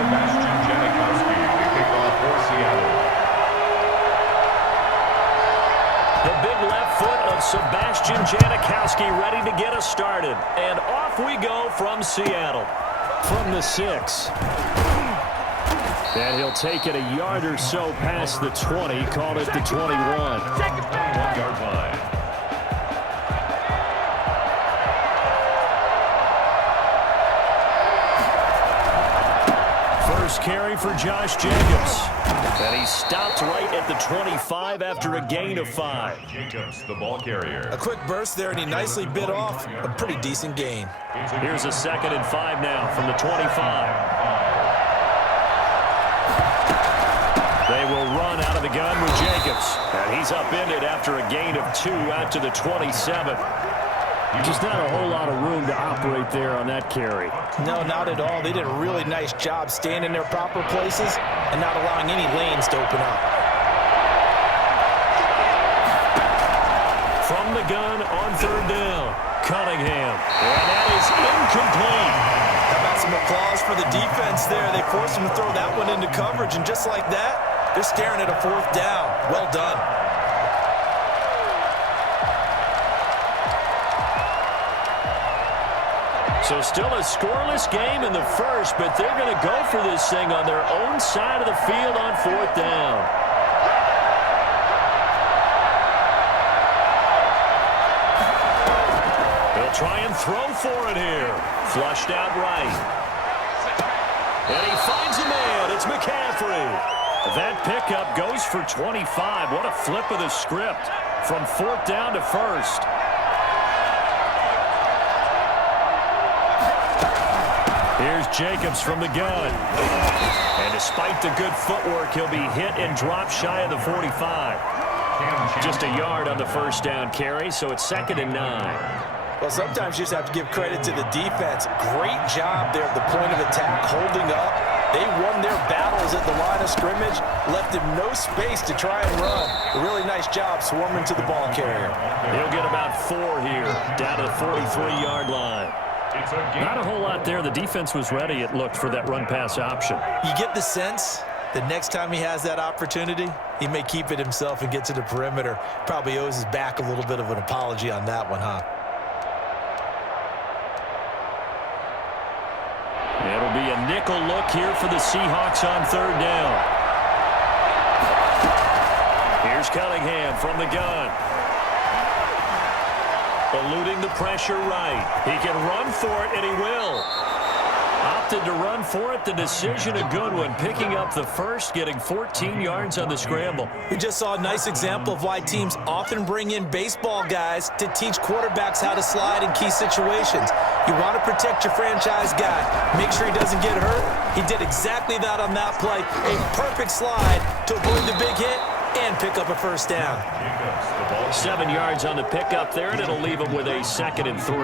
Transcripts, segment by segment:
Sebastian Janikowski to kick off for Seattle. The big left foot of Sebastian Janikowski ready to get us started. And off we go from Seattle. From the 6. And he'll take it a yard or so past the 20. Call it the 21. 21-yard line. First carry for Josh Jacobs. And he stopped right at the 25 after a gain of 5. Jacobs, the ball carrier. A quick burst there, and he nicely bit off a pretty decent gain. Here's a 2nd and 5 now from the 25. They will run out of the gun with Jacobs. And he's upended after a gain of 2 out to the 27. Just not a whole lot of room to operate there on that carry. No, not at all. They did a really nice job staying in their proper places and not allowing any lanes to open up. From the gun on 3rd down, Cunningham. And that is incomplete. How about some applause for the defense there? They forced him to throw that one into coverage, and just like that, they're staring at a 4th down. Well done. So still a scoreless game in the first, but they're going to go for this thing on their own side of the field on 4th down. He'll try and throw for it here. Flushed out right. And he finds a man. It's McCaffrey. That pickup goes for 25. What a flip of the script from 4th down to 1st. Here's Jacobs from the gun. And despite the good footwork, he'll be hit and dropped shy of the 45. Just a yard on the 1st down carry, so it's 2nd and 9. Well, sometimes you just have to give credit to the defense. Great job there at the point of attack, holding up. They won their battles at the line of scrimmage, left him no space to try and run. A really nice job swarming to the ball carrier. He'll get about 4 here, down to the 43-yard line. Not a whole lot there. The defense was ready, it looked, for that run-pass option. You get the sense that next time he has that opportunity, he may keep it himself and get to the perimeter. Probably owes his back a little bit of an apology on that one, huh? It'll be a nickel look here for the Seahawks on 3rd down. Here's Cunningham from the gun. Eluding the pressure right. He can run for it, and he will. Opted to run for it. The decision a good one. Picking up the first, getting 14 yards on the scramble. We just saw a nice example of why teams often bring in baseball guys to teach quarterbacks how to slide in key situations. You want to protect your franchise guy. Make sure he doesn't get hurt. He did exactly that on that play. A perfect slide to avoid the big hit and pick up a 1st down. 7 yards on the pickup there, and it'll leave him with a 2nd and 3.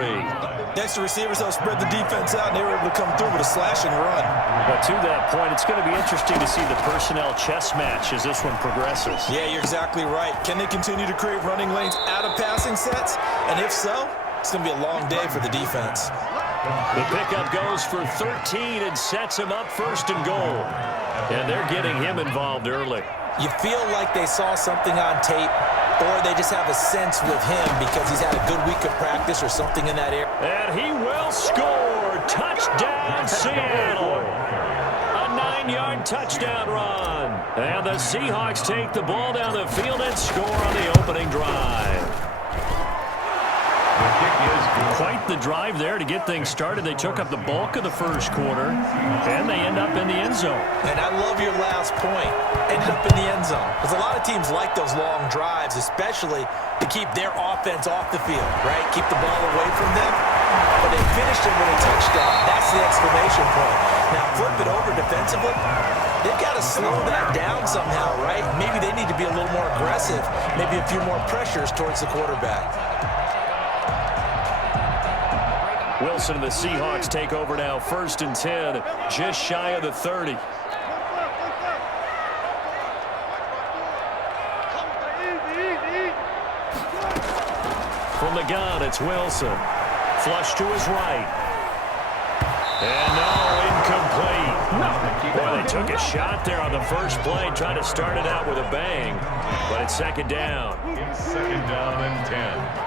Next, the receivers will spread the defense out, and they were able to come through with a slashing run. But to that point, it's going to be interesting to see the personnel chess match as this one progresses. Yeah, you're exactly right. Can they continue to create running lanes out of passing sets? And if so, it's going to be a long day for the defense. The pickup goes for 13 and sets him up 1st and goal. And they're getting him involved early. You feel like they saw something on tape, or they just have a sense with him because he's had a good week of practice or something in that area. And he will score. Touchdown, Seattle. A 9-yard touchdown run. And the Seahawks take the ball down the field and score on the opening drive. Quite the drive there to get things started. They took up the bulk of the 1st quarter, and they end up in the end zone. And I love your last point. Ended up in the end zone. Because a lot of teams like those long drives, especially to keep their offense off the field, right? Keep the ball away from them. But they finished it with a touchdown. That's the exclamation point. Now flip it over defensively. They've got to slow that down somehow, right? Maybe they need to be a little more aggressive. Maybe a few more pressures towards the quarterback. Wilson and the Seahawks take over now, 1st and 10, just shy of the 30. From the gun, it's Wilson. Flush to his right. And no, incomplete. Took a shot there on the first play, trying to start it out with a bang, but it's second down. It's second down and 10.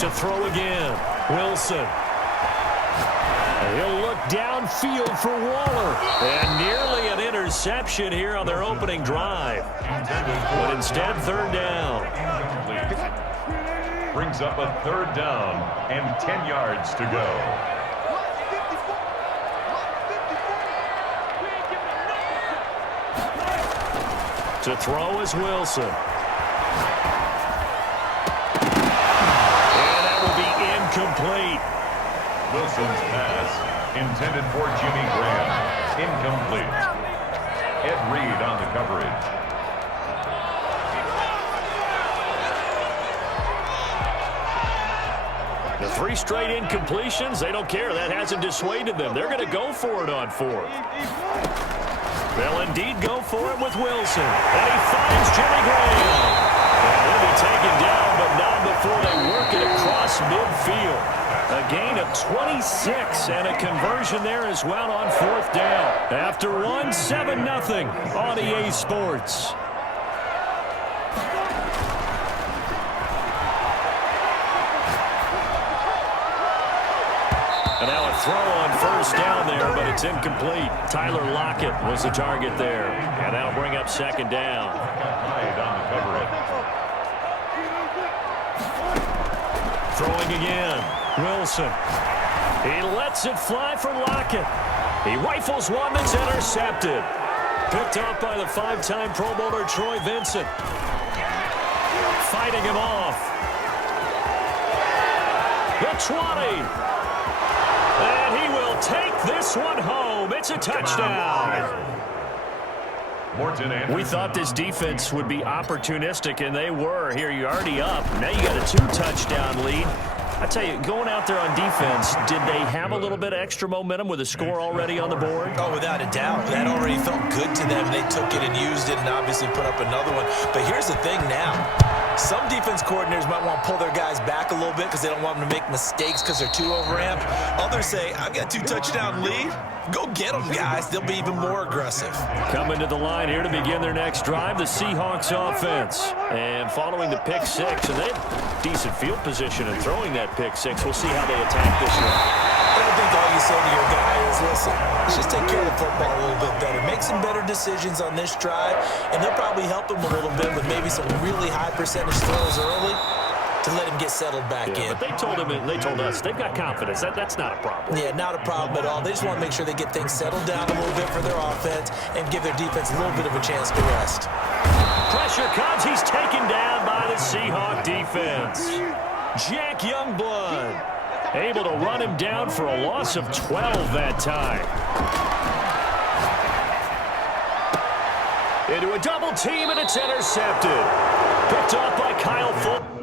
To throw again, Wilson. He'll look downfield for Waller. And nearly an interception here on their opening drive. But instead, third down. Brings up a third down and 10 yards to go. To throw is Wilson. Complete. Wilson's pass intended for Jimmy Graham. Incomplete. Ed Reed on the coverage. The 3 straight incompletions, they don't care. That hasn't dissuaded them. They're going to go for it on 4th. They'll indeed go for it with Wilson. And he finds Jimmy Graham. He'll be taken down, but not before they work it across midfield. A gain of 26 and a conversion there as well on 4th down. After 7-0 on EA Sports. And now a throw on first down there, but it's incomplete. Tyler Lockett was the target there. And that'll bring up second down. Hyde on the coverage. Throwing again. Wilson. He lets it fly for Lockett. He rifles one that's intercepted. Picked off by the 5-time Pro Bowler Troy Vincent. Fighting him off. The 20. And he will take this one home. It's a touchdown. We thought this defense would be opportunistic, and they were. Here, you're already up. Now you got a 2-touchdown lead. I tell you, going out there on defense, did they have a little bit of extra momentum with a score already on the board? Oh, without a doubt. That already felt good to them. They took it and used it and obviously put up another one. But here's the thing now. Some defense coordinators might want to pull their guys back a little bit because they don't want them to make mistakes because they're too overamped. Others say, I've got a 2-touchdown lead. Go get them, guys. They'll be even more aggressive. Coming to the line here to begin their next drive, the Seahawks offense. And following the pick 6, and they have decent field position in throwing that pick 6. We'll see how they attack this one. I think all you say to your guy is, listen, let's just take care of the football a little bit better. Make some better decisions on this drive, and they'll probably help him a little bit with maybe some really high percentage throws early to let him get settled back in. But they told him, and they told us, they've got confidence. That's not a problem. Yeah, not a problem at all. They just want to make sure they get things settled down a little bit for their offense and give their defense a little bit of a chance to rest. Pressure comes. He's taken down by the Seahawk defense. Jack Youngblood able to run him down for a loss of 12 that time. Into a double team, and it's intercepted. Picked off by Kyle Fulton.